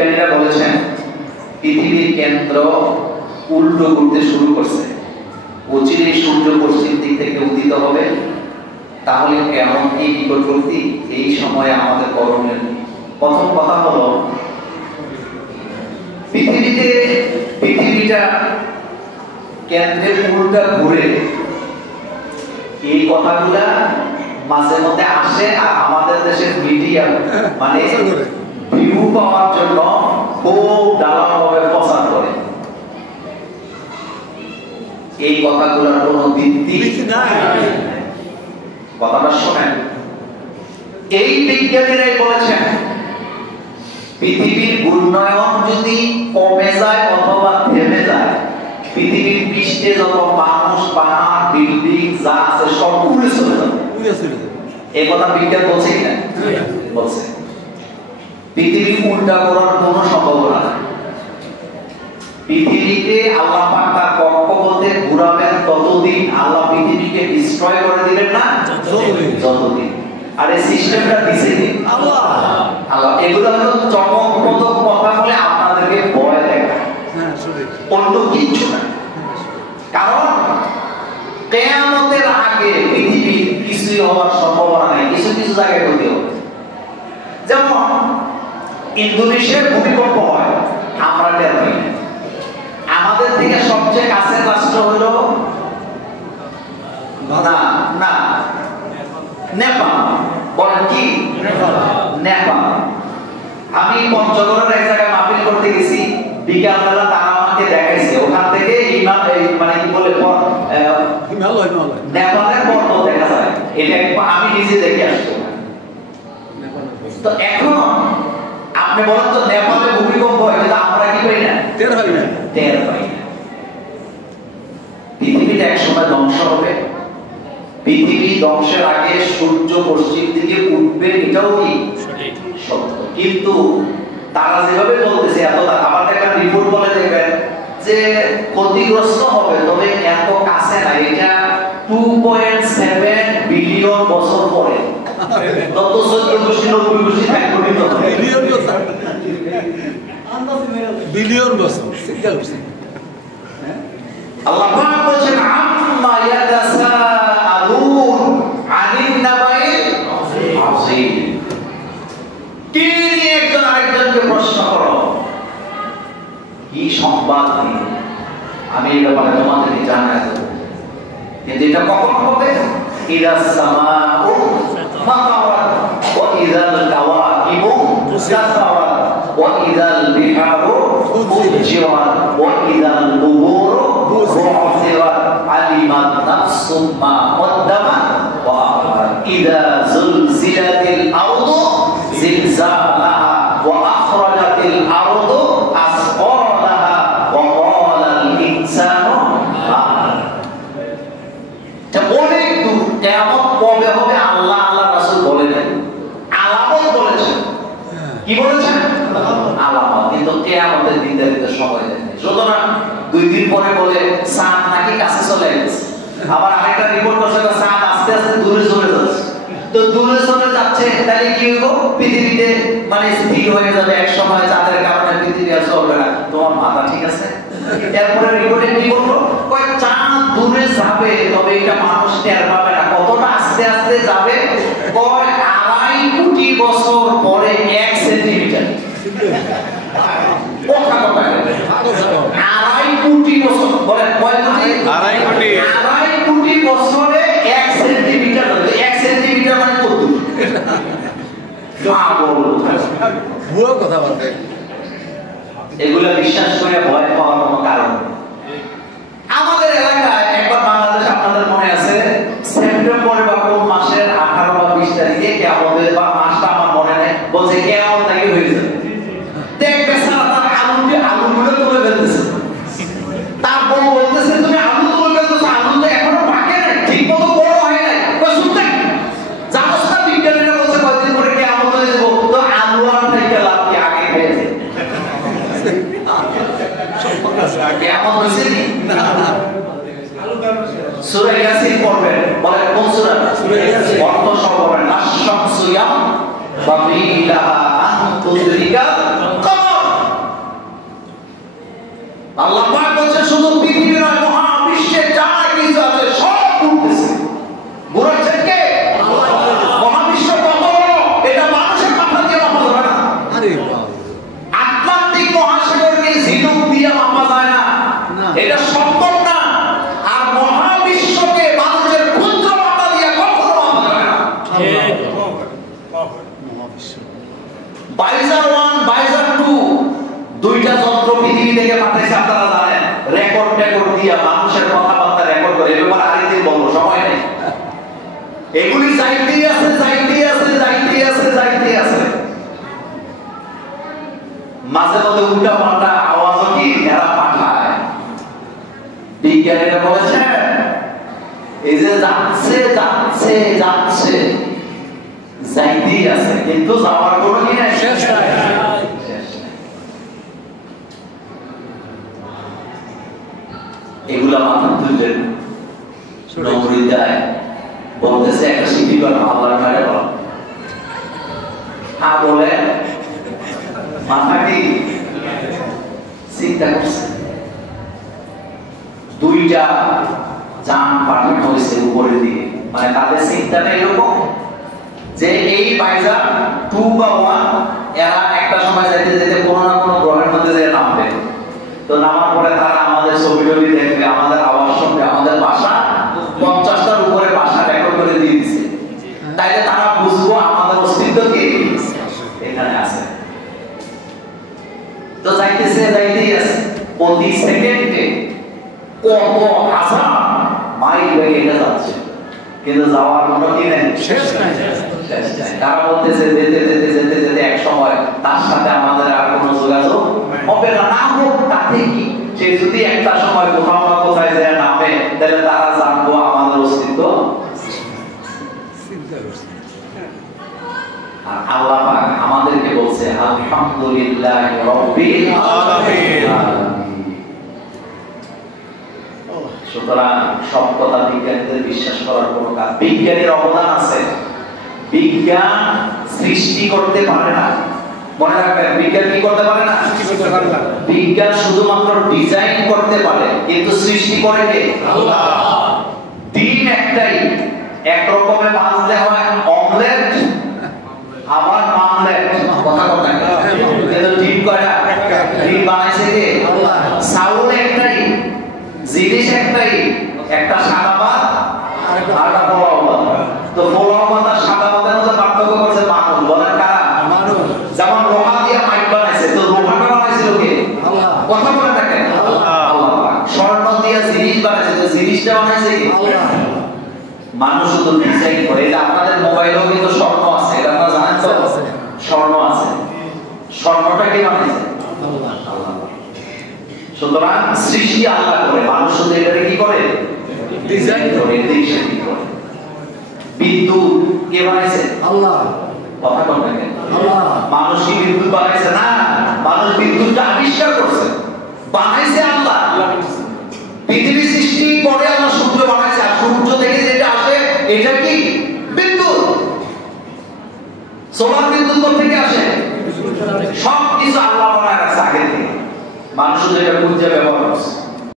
বিজ্ঞানীরা বলেছেন পৃথিবীর কেন্দ্র উল্টো ঘুরতে শুরু করছে, অচিরেই সূর্য পশ্চিম দিক থেকে উদিত হবে। তাহলে কেমন কি নিকটবর্তী, এই সময়ে আমাদের করণীয়। প্রথম কথা হলো পৃথিবীটা কেন্দ্রের উল্টা ঘুরে, এই কথাগুলা মাঝে মধ্যে আসে আর আমাদের দেশের মিডিয়া মানে ভিউ পাওয়ার জন্য খুব ঢালাওভাবে প্রচার করে। এই কথাগুলোর কোনো ভিত্তি নাই। কথাটা শোনেন, এই বিজ্ঞানীরাই বলেছেন পৃথিবীর ঘূর্ণায়ন যদি কমে যায় অথবা থেমে যায়, পৃথিবীর পৃষ্ঠে যত মানুষ, পাহাড়, বিল্ডিং যা আছে সব উড়ে চলে যাবে। এই কথা বিজ্ঞান বলছে কিনা? বলছে। পৃথিবী উল্টা করার কোনো সম্ভাবনা নেই। পৃথিবীকে আল্লাহ পাক তার কক্ষপথে ঘুরাবেন ততদিন, আল্লাহ পৃথিবীকে ডিস্ট্রয় করে দিবেন না যতদিন। আর এই সিস্টেমটা দিছে কে? আল্লাহ। আল্লাহ। এগুলো হলো চমকপ্রদ কথা বলে আপনাদেরকে ভয় দেখায়, অন্য কিছু না। কারণ কিয়ামতের আগে পৃথিবীর কিছু হওয়ার সম্ভাবনা নেই, কিছু কিছু জায়গায় হতে হবে। যেমন ইন্দোনেশিয়ার ভূমিকম্প হয়, আমরা টের পাই না। আমাদের থেকে সবচেয়ে কাছের রাষ্ট্র হলো নেপাল। বলেন কি? নেপাল। আমি পঞ্চগড়ের এক জায়গায় মাহফিল করতে গেছি, বিকালবেলা তারা আমাকে দেখাইছে ওখান থেকে মানে কি বলে নেপালের পর্বত দেখা যায়। এটা আমি নিজে দেখে আসছি। তো এখন আপনি বলেন তো নেপালে ভূমিকম্প হয়, কিন্তু আমরা কি পাই না, টের পাই না। পৃথিবীটা একসময় ধ্বংস হবে। পৃথিবী ধ্বংসের আগে সূর্য পশ্চিম দিকে উঠবে, এটাও কি সত্য। কিন্তু তারা যেভাবে বলতেছে এত, আবার একটা রিপোর্ট বলে দেখবেন যে ক্ষতিগ্রস্ত হবে, তবে এত কাছে না, এটা 2.7 বিলিয়ন বছর পরে। তত 1490 বছর বিলিয়ন বছর। আল্লাহ পাক বলেন আম্মা ইয়াতাসাআলুন আনিন নাবাইল আযীম। কি নিয়ে একজন আরেকজনকে প্রশ্ন করো, কি সংবাদ নিয়ে? আমি এই ব্যাপারে তোমাদেরকে জানাই দেব। কিন্তু এটা কখন হবে? ইদাস সামাউ ফাতারাত ওয়া ইদাল কাওয়াকিবু তাসারাত ওয়া ইদাল বিহারু ফুজিরাত ওয়া ইদাল কুবুরু বু'থিরাত আলিমাত নাফসুম মা কদ্দামাত ওয়া আখরাত ইদা যুলজিলাতিল আরদু জিলজালাহা ওয়া আখরাজাতিল আরদু আসqalaha ওয়া ক্বালাল ইনসানু মা। অনেক দূর। কিয়ামত কবে হবে আল্লাহ রাসূল বলে দেন, আলামত বলেছেন। কি বলেছেন? আলামত। কিন্তু কিয়ামতের দিন দেখতে সময় দেন। সুতরাং 2 দিন পরে বলে চাঁদ নাকি কাছে চলে গেছে, আবার আরেকটা রিপোর্ট করছে চাঁদ আস্তে আস্তে দূরে চলে যাচ্ছে। তো দূরে চলে যাচ্ছে, তাহলে কি হইব? পৃথিবীতে মানে স্থির হয়ে যাবে এক সময়, চাঁদের কারণে পৃথিবী আর চলবে না। তোমার মাথা ঠিক আছে? এরপরে রিপোর্টে কি বলবো? কয় চাঁদ দূরে যাবে, তবে এটা মানুষ টের পাবে না। কতটা আস্তে আস্তে যাবে? কয় 2.5 কোটি বছর পরে 1 সেন্টিমিটার। কথা কথা 2.5 কোটি বছর। বলে কয় কোটি? 2.5 কোটি। 2.5 কোটি বছরে 1 সেন্টিমিটার। 1 সেন্টিমিটার মানে কত? ভুয়া কথা বলতে। এগুলা বিশ্বাস করে ভয় পাওয়ার কোনো কারণ। আমাদের এলাকায় একবার বাংলাদেশ, আপনাদের মনে আছে, সেপ্টেম্বরে বা কোন মাসের 18 বা 20 তারিখে কিয়ামতের, বা মাসটা আমার মনে নেই, বলছে কিয়ামত নাকি হয়ে যাবে। দেখবে সারা তার আলুগুলো তুলে ফেলতেছে। তারপর বলতেছে তুমি আলু তুলে ফেলতেছো, আলু তো এখনো পাকে নাই, ঠিক মতো বড় হয় নাই। শুনতে জানোস না বিজ্ঞানীরা বলছে কয়েকদিন পরে কিয়ামত হয়ে যাবো। তো আলু আর থেকে লাভ কি? আগে খেয়েছে। কিয়ামত হইছে নি? সূরা ইয়াসিন পড়বেন। বলেন কোন সূরা? সূরা ইয়াসিন। অর্থ সহ বলেন আশ-শামসু ইয়ামবাগি লাহা আন তুদরিকা কমর। আল্লাহ পাক বলছে শুধু পৃথিবীর নয়, মহাবিশ্বে যা কিছু আছে সব ঘুরতেছে। ঘুরাচ্ছেন কে? মহাবিশ্ব কত বড় এটা মানুষের মাথা দিয়ে মাপা যাবে না। আটলান্টিক মহাসাগরকে ঝিনুক দিয়ে মাপা যায় না, এটা সম্ভব না। আর মহাবিশ্বকে মানুষের ক্ষুদ্র মাথা দিয়ে কখনো মাপা যাবে না। বাইজার 1 বাইজার 2 দুইটা যন্ত্র পৃথিবী থেকে পাঠাইছে, আপনারা জানেন। রেকর্ড দিয়ে মানুষের কথাবার্তা রেকর্ড করে, এবার আরেকদিন বলবো, সময় নেই। এগুলি যাইতেই আছে, যাইতেই আছে, যাইতেই আছে, যাইতেই আছে। মাঝে মধ্যে উল্টা পাল্টা আওয়াজও কি এরা পাঠায়। বিজ্ঞানীরা বলেছে এই যে যাচ্ছে যাচ্ছে যাচ্ছে, যাইতেই আছে, কিন্তু যাওয়ার কোনো কি নাই, শেষ নাই। এগুলা মাথা তুললেন নবরী দেয়, বলতেছে একটা সিটি কর আল্লাহর মারে বল। হ্যাঁ বলে মাথা কি চিন্তা করছে। দুইটা যান পাঠানো হয়েছে উপরের দিকে, মানে তাদের চিন্তাটা এরকম যে এই বাইজার 2 বা 1 এরা একটা সময় যাইতে যেতে কোনো না কোনো গ্রহের মধ্যে যে নামবে। তো নামার পরে তারা আমাদের ছবি টবি দেখবে, আমাদের আওয়াজ শুনবে, আমাদের ভাষা 50টার উপরে ভাষা রেকর্ড করে দিয়ে দিচ্ছে। তাইলে তারা বুঝবো আমাদের অস্তিত্ব কি এখানে আছে। তো যাইতেছে, যাইতেই আছে, প্রতি সেকেন্ডে কত হাজার মাইল বেগে যাচ্ছে, কিন্তু যাওয়ার কোনো কি নেই, শেষ নাই। তারা বলতেছে যেতে যেতে যেতে যেতে এক সময় তার সাথে আমাদের আর কোনো যোগাযোগ হবে না। না হোক তাতে কি, সে যদি একটা সময় কোথাও না কোথায় যায় নামে, তাহলে তারা জানবো আমাদের অস্তিত্ব। আর আল্লাহ পাক আমাদেরকে বলছে আলহামদুলিল্লাহ রাব্বিল আলামিন। সুতরাং সব কথা বিজ্ঞানীদের বিশ্বাস করার কোনো কাজ, বিজ্ঞানের অবদান আছে। বিজ্ঞান সৃষ্টি করতে পারে না, মনে রাখবেন। বিজ্ঞান কি করতে পারে না? বিজ্ঞান শুধুমাত্র ডিজাইন করতে পারে, কিন্তু সৃষ্টি করে কে? আল্লাহ। ডিম একটাই, এক রকমের বানাতে হয় অমলেট, আবার মামলেট। কথা কথা কিন্তু ডিম কয়টা? ডিম বানাইছে কে? আল্লাহ। চাউল একটাই, জিনিস একটাই, একটা সাদা ভাত আর একটা পোলাও ভাত। তো পোলাও ভাত আর সাদা ভাতের মধ্যে পার্থক্য করছে মানুষ। বলেন কারা? মানুষ। যেমন লোহা দিয়ে মাইক বানাইছে, তো লোহাটা বানাইছিল কে? আল্লাহ। কথা বলে দেখেন, আল্লাহ। স্বর্ণ দিয়ে জিনিস বানাইছে, তো জিনিসটা বানাইছে কে? আল্লাহ। মানুষ তো ডিজাইন করে। এটা আপনাদের মোবাইলেও কিন্তু স্বর্ণ আছে, এটা আপনারা জানেন তো? স্বর্ণ আছে। স্বর্ণটা কে বানাইছে? আল্লাহ। সুতরাং সৃষ্টি আল্লাহ করে, মানুষ শুধু এটাকে কি করে? ডিজাইন করে, ডিজাইন করে। বিদ্যুৎ কে বানাইছে? আল্লাহ। কথা বল না কেন? আল্লাহ। মানুষ কি বিদ্যুৎ বানাইছে? না, মানুষ বিদ্যুৎটা আবিষ্কার করছে, বানাইছে আল্লাহ। পৃথিবী সৃষ্টি করে আল্লাহ সূর্য বানাইছে, আর সূর্য থেকে যেটা আসে এটা কি? বিদ্যুৎ। সোলার বিদ্যুৎ কোথা থেকে আসে? সব কিছু আল্লাহ বানায় রাখছে আগে থেকে, মানুষ যেটা বুঝে ব্যবহার করছে।